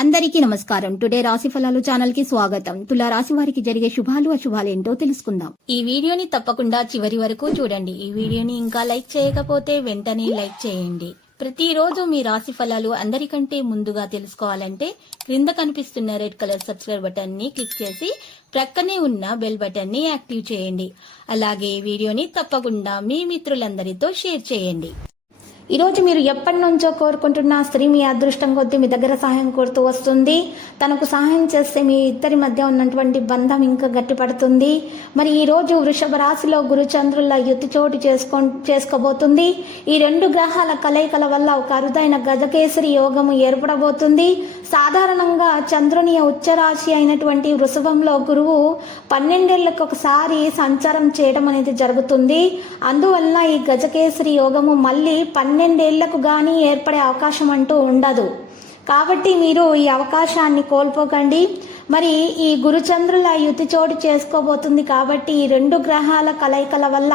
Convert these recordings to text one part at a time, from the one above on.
అందరికీ నమస్కారం. టుడే రాశి ఫలాలు ఛానల్ కి స్వాగతం. తులా రాశి వారికి జరిగే శుభాలు అశుభాలు ఏంటో తెలుసుకుందాం. ఈ వీడియోని తప్పకుండా చివరి వరకు చూడండి. ఈ వీడియోని ఇంకా లైక్ చేయకపోతే వెంటనే లైక్ చేయండి. ప్రతిరోజు మీ రాశి ఫలాలు అందరికంటే ముందుగా తెలుసుకోవాలంటే క్రింద కనిపిస్తున్న రెడ్ కలర్ సబ్స్క్రైబ్ బటన్ ని క్లిక్ చేసి ప్రక్కనే ఉన్న బెల్ బటన్ ని యాక్టివ్ చేయండి. అలాగే ఈ వీడియోని తప్పకుండా మీ మిత్రులందరితో షేర్ చేయండి. ఈ రోజు మీరు ఎప్పటి నుంచో కోరుకుంటున్న స్త్రీ మీ అదృష్టం కొద్దీ మీ దగ్గర సహాయం కోరుతూ వస్తుంది. తనకు సహాయం చేస్తే మీ ఇద్దరి మధ్య ఉన్నటువంటి బంధం ఇంకా గట్టిపడుతుంది. మరి ఈ రోజు వృషభ రాశిలో గురు చంద్రుల యుతి చోటు చేసుకోబోతుంది. ఈ రెండు గ్రహాల కలయికల వల్ల ఒక అరుదైన గజకేసరి యోగము ఏర్పడబోతుంది. సాధారణంగా చంద్రుని ఉచ్చరాశి అయినటువంటి వృషభంలో గురువు 12 ఏళ్లకు ఒకసారి సంచారం చేయడం అనేది జరుగుతుంది. అందువలన ఈ గజకేసరి యోగము మళ్ళీ 12 ఏళ్లకు గానీ ఏర్పడే అవకాశం అంటూ ఉండదు. కాబట్టి మీరు ఈ అవకాశాన్ని కోల్పోకండి. మరి ఈ గురుచంద్రుల యుతి చోటు చేసుకోబోతుంది కాబట్టి ఈ రెండు గ్రహాల కలయికల వల్ల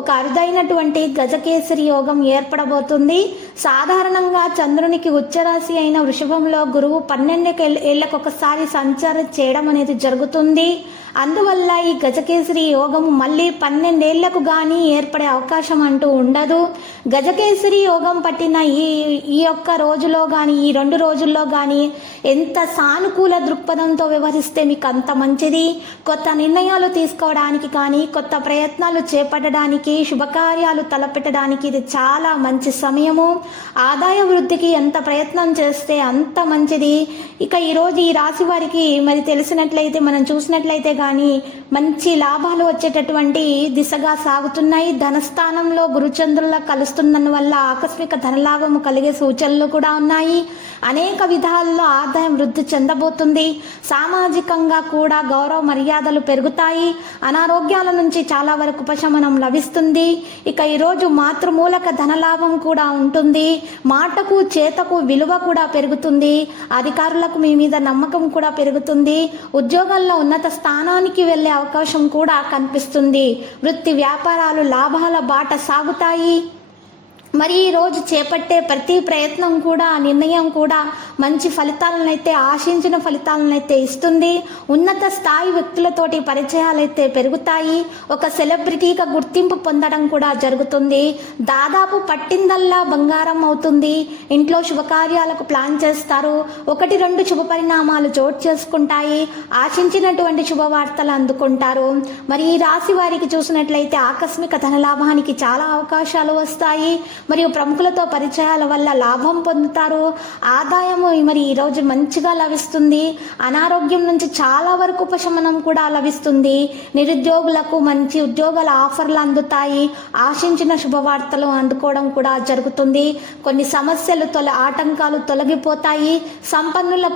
ఒక అరుదైనటువంటి గజకేసరి యోగం ఏర్పడబోతుంది. సాధారణంగా చంద్రునికి ఉచ్చరాశి అయిన వృషభంలో గురువు 12 ఏళ్లకు ఒకసారి సంచారం చేయడం అనేది జరుగుతుంది. అందువల్ల ఈ గజకేసరి యోగము మళ్ళీ 12 ఏళ్లకు గానీ ఏర్పడే అవకాశం అంటూ ఉండదు. గజకేసరి యోగం పట్టిన ఈ ఒక్క రోజులో గాని ఈ 2 రోజుల్లో గాని ఎంత సానుకూల దృక్పథంతో వ్యవహరిస్తే మీకు అంత మంచిది. కొత్త నిర్ణయాలు తీసుకోవడానికి కానీ కొత్త ప్రయత్నాలు చేపట్టడానికి శుభకార్యాలు తలపెట్టడానికి ఇది చాలా మంచి సమయము. ఆదాయ వృద్ధికి ఎంత ప్రయత్నం చేస్తే అంత మంచిది. ఇక ఈరోజు ఈ రాశి వారికి మరి తెలిసినట్లయితే మనం చూసినట్లయితే కానీ మంచి లాభాలు వచ్చేటటువంటి దిశగా సాగుతున్నాయి. ధనస్థానంలో గురుచంద్రుల కలుస్తున్నందు వల్ల ఆకస్మిక ధనలాభము కలిగే సూచనలు కూడా ఉన్నాయి. అనేక విధాల్లో ఆదాయం వృద్ధి చెందబోతుంది. సామాజికంగా కూడా గౌరవ మర్యాదలు పెరుగుతాయి. అనారోగ్యాల నుంచి చాలా వరకు ఉపశమనం లభిస్తుంది. ఇక ఈరోజు మాతృమూలక ధనలాభం కూడా ఉంటుంది. మాటకు చేతకు విలువ కూడా పెరుగుతుంది. అధికారులకు మీ మీద నమ్మకం కూడా పెరుగుతుంది. ఉద్యోగంలో ఉన్నత స్థానానికి వెళ్లే అవకాశం కూడా కనిపిస్తుంది. వృత్తి వ్యాపారాలు లాభాల బాట సాగుతాయి. మరి ఈ రోజు చేపట్టే ప్రతి ప్రయత్నం కూడా నిర్ణయం కూడా మంచి ఫలితాలనైతే ఆశించిన ఫలితాలనైతే ఇస్తుంది. ఉన్నత స్థాయి వ్యక్తులతోటి పరిచయాలైతే పెరుగుతాయి. ఒక సెలబ్రిటీగా గుర్తింపు పొందడం కూడా జరుగుతుంది. దాదాపు పట్టిందల్లా బంగారం అవుతుంది. ఇంట్లో శుభకార్యాలకు ప్లాన్ చేస్తారు. 1-2 శుభ పరిణామాలు చోటు చేసుకుంటాయి. ఆశించినటువంటి శుభవార్తలు అందుకుంటారు. మరి ఈ రాశి వారికి చూసినట్లయితే ఆకస్మిక ధనలాభానికి చాలా అవకాశాలు వస్తాయి. మరియు ప్రముఖులతో పరిచయాల వల్ల లాభం పొందుతారు. ఆదాయము మరి ఈరోజు మంచిగా లభిస్తుంది. అనారోగ్యం నుంచి చాలా వరకు ఉపశమనం కూడా లభిస్తుంది. నిరుద్యోగులకు మంచి ఉద్యోగాల ఆఫర్లు అందుతాయి. ఆశించిన శుభవార్తలు అందుకోవడం కూడా జరుగుతుంది. కొన్ని సమస్యలు ఆటంకాలు తొలగిపోతాయి. సంపన్నుల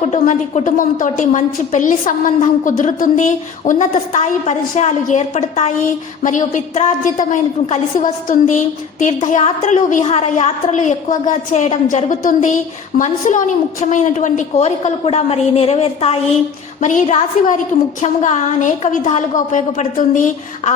కుటుంబంతో మంచి పెళ్లి సంబంధం కుదురుతుంది. ఉన్నత స్థాయి పరిచయాలు ఏర్పడతాయి. మరియు పిత్రార్జితమైన కలిసి వస్తుంది. తీర్థయాత్రలు విహార యాత్రలు ఎక్కువగా చేయడం జరుగుతుంది. మనసులోని ముఖ్యమైనటువంటి కోరికలు కూడా మరి నెరవేరుతాయి. మరి ఈ రాశి వారికి ముఖ్యంగా అనేక విధాలుగా ఉపయోగపడుతుంది.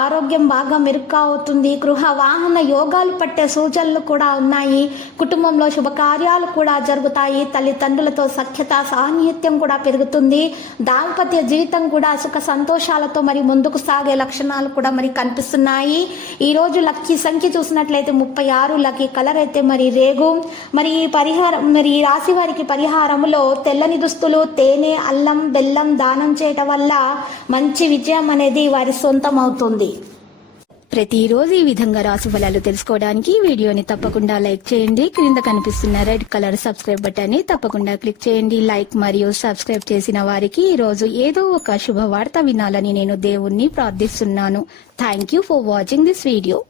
ఆరోగ్యం బాగా మెరుగ్గా అవుతుంది. గృహ వాహన యోగాలు పట్టే సూచనలు కూడా ఉన్నాయి. కుటుంబంలో శుభకార్యాలు కూడా జరుగుతాయి. తల్లిదండ్రులతో సఖ్యత సాన్నిహిత్యం కూడా పెరుగుతుంది. దాంపత్య జీవితం కూడా సుఖ సంతోషాలతో మరి ముందుకు సాగే లక్షణాలు కూడా మరి కనిపిస్తున్నాయి. ఈ రోజు లక్కీ సంఖ్య చూసినట్లయితే 36. లక్కీ కలర్ అయితే మరి రేగు. మరి ఈ రాశి వారికి పరిహారములో తెల్లని దుస్తులు, తేనె, అల్లం, బెల్లం దానం చేయటం వల్ల మంచి విజయం అనేది వారి సొంతం అవుతుంది. ప్రతిరోజు ఈ విధంగా రాశి ఫలాలు తెలుసుకోవడానికి వీడియోని తప్పకుండా లైక్ చేయండి. క్రింద కనిపిస్తున్న రెడ్ కలర్ సబ్స్క్రైబ్ బటన్ ని తప్పకుండా క్లిక్ చేయండి. లైక్ మరియు సబ్స్క్రైబ్ చేసిన వారికి ఈ రోజు ఏదో ఒక శుభవార్త వినాలని నేను దేవుణ్ణి ప్రార్థిస్తున్నాను. Thank you for watching this video.